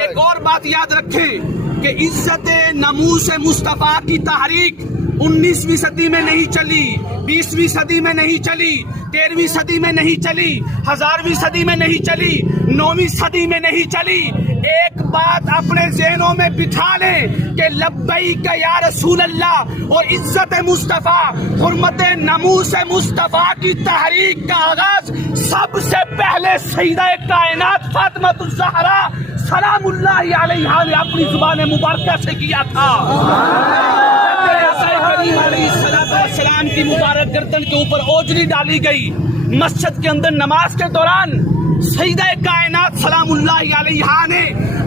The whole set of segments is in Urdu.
ایک اور بات یاد رکھیں کہ عزت ناموس مصطفیٰ کی تحریک 19ویں صدی میں نہیں چلی، 20ویں صدی میں نہیں چلی، 13ویں صدی میں نہیں چلی، 1000ویں صدی میں نہیں چلی، 9ویں صدی میں نہیں چلی۔ ایک بات اپنے ذہنوں میں بٹھا لیں کہ لبیک یا رسول اللہ اور عزت مصطفیٰ، حرمت ناموس مصطفیٰ کی تحریک کا آغاز سب سے پہلے سیدہ کائنات فاطمہ الزہرا سلام اللہ علیہا نے اپنی زبان مبارکہ سے کیا تھا۔ علیہ السلام کی مبارک گردن کے اوپر اوجری ڈالی گئی۔ مسجد کے اندر نماز کے دوران سیدہ کائنات سلام اللہ علیہا نے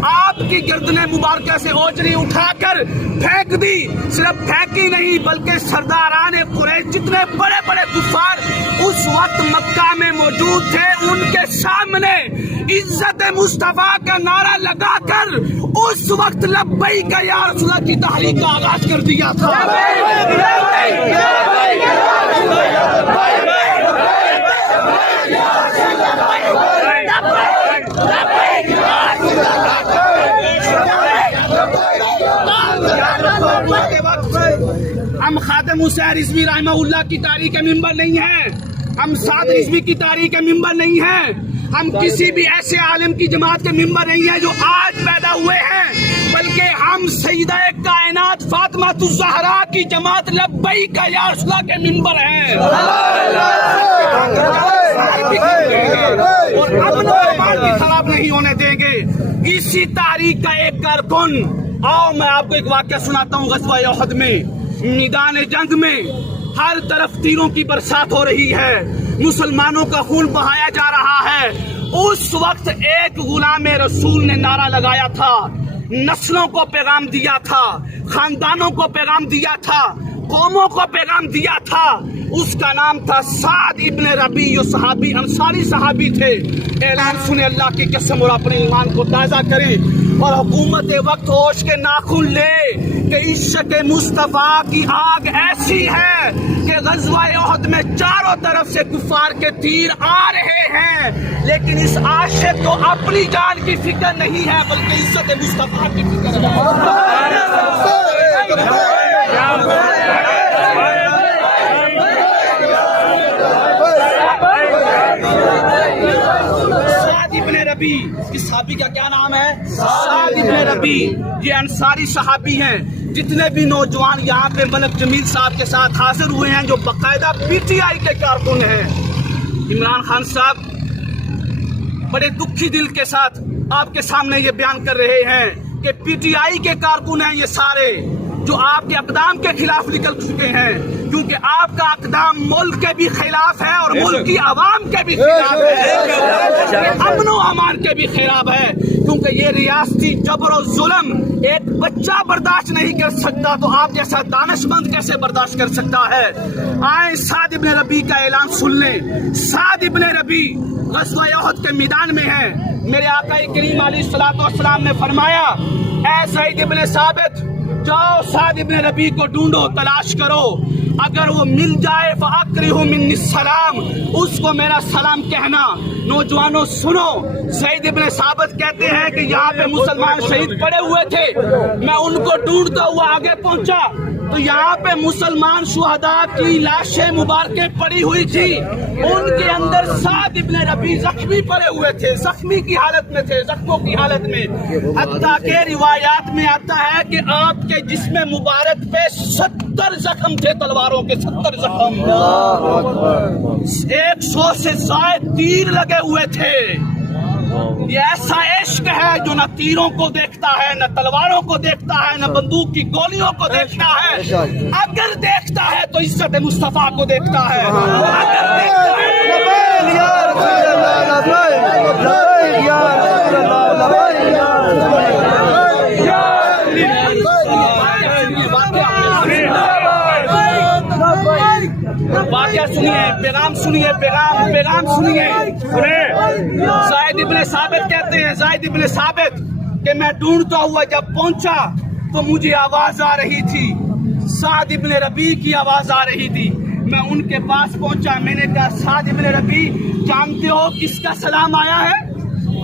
آپ کی گردن مبارکہ سے اوجری اٹھا کر پھینک دی۔ صرف پھینکی نہیں بلکہ سرداران قریش جتنے بڑے بڑے کفار اس وقت مکہ میں موجود تھے، ان کے سامنے عزت مصطفیٰ کا نعرہ لگا کر اس وقت لبیک یا رسول اللہ کی تحریک کا آغاز کر دیا تھا۔ ہم خادم حسین رضوی رحمہ اللہ کی تاریخ ممبر نہیں ہیں، ہم سعد رضوی کی تاریخ ممبر نہیں ہیں، ہم کسی بھی ایسے عالم کی جماعت کے ممبر نہیں ہیں جو آج پیدا ہوئے ہیں، بلکہ ہم سیدہ کائنات فاطمہ الزہرا کی جماعت لبیک یا رسول اللہ کے ممبر ہیں۔ اور امن و امان بھی خراب نہیں ہونے دیں گے۔ اسی تاریخ کا ایک کارکن، آؤ میں آپ کو ایک واقعہ سناتا ہوں۔ غزوہ احد میں میدان جنگ میں ہر طرف تیروں کی برسات ہو رہی ہے، مسلمانوں کا خون بہایا جا رہا ہے۔ اس وقت ایک غلام رسول نے نعرہ لگایا تھا، نسلوں کو پیغام دیا تھا، خاندانوں کو پیغام دیا تھا، قوموں کو پیغام دیا تھا۔ اس کا نام تھا سعد ابن ربیع، جو صحابی انصاری صحابی تھے۔ اعلان سنے اللہ کی قسم اور اپنے ایمان کو تازہ کریں اور حکومت وقت ہوش کے ناخن لے کہ عشق مصطفیٰ کی آگ ایسی ہے کہ غزوہ احد میں چاروں طرف سے کفار کے تیر آ رہے ہیں، لیکن اس عاشق کو اپنی جان کی فکر نہیں ہے بلکہ عزت مصطفیٰ کی فکر ہے۔ اس صحابی کا کیا نام ہے؟ سعد ابن ربیع۔ یہ انصاری صحابی ہیں۔ جتنے بھی نوجوان یہاں پہ ملک جمیل صاحب کے ساتھ حاضر ہوئے ہیں جو باقاعدہ پی ٹی آئی کے کارکن ہیں، عمران خان صاحب بڑے دکھی دل کے ساتھ آپ کے سامنے یہ بیان کر رہے ہیں کہ پی ٹی آئی کے کارکن ہیں یہ سارے جو آپ کے اقدام کے خلاف نکل چکے ہیں، کیونکہ آپ کا اقدام ملک کے بھی خلاف ہے اور ملک کی عوام کے بھی خلاف ہے، امن و امان کے بھی خلاف ہے، کیونکہ یہ ریاستی جبر و ظلم ایک بچہ برداشت نہیں کر سکتا تو آپ جیسا دانش مند کیسے برداشت کر سکتا ہے۔ آئیں سعد ابن ربیع کا اعلان سن لیں۔ سعد ابن ربیع غزوہ احد کے میدان میں ہیں۔ میرے آقا کریم علیہ الصلوۃ والسلام نے فرمایا، اے زید ابن ثابت، جاؤ سعد ابن ربیع کو ڈھونڈو، تلاش کرو، اگر وہ مل جائے فَأَقْرِهُ مِنِّي السَّلَامُ، اس کو میرا سلام کہنا۔ نوجوانوں سنو، زید ابن ثابت کہتے ہیں کہ یہاں پہ مسلمان شہید پڑے ہوئے تھے، میں ان کو ڈھونڈتا ہوا آگے پہنچا تو یہاں پہ مسلمان شہداء کی لاشیں مبارکیں پڑی ہوئی تھی، ان کے اندر سعد ابن ربیع زخمی پڑے ہوئے تھے، زخمی کی حالت میں تھے، زخموں کی حالت میں، حتیٰ کہ روایات میں آتا ہے کہ آپ کے جسم مبارک پہ 70 زخم تھے، تلواروں کے 70 زخم، 100 سے زائد تیر لگے ہوئے تھے۔ یہ ایسا عشق ہے جو نہ تیروں کو دیکھتا ہے، نہ تلواروں کو دیکھتا ہے، نہ بندوق کی گولیوں کو دیکھتا ہے، اگر دیکھتا ہے تو عزت مصطفیٰ کو دیکھتا ہے، اگر دیکھتا ہے واقعہ سنیے، پیغام سنیے، پیغام سنیے۔ زید ابن ثابت کہتے ہیں، زید ابن ثابت کہ میں ڈھونڈتا ہوا جب پہنچا تو مجھے آواز آ رہی تھی، سعد ابن ربیع کی آواز آ رہی تھی۔ میں ان کے پاس پہنچا، میں نے کہا سعد ابن ربیع جانتے ہو کس کا سلام آیا ہے؟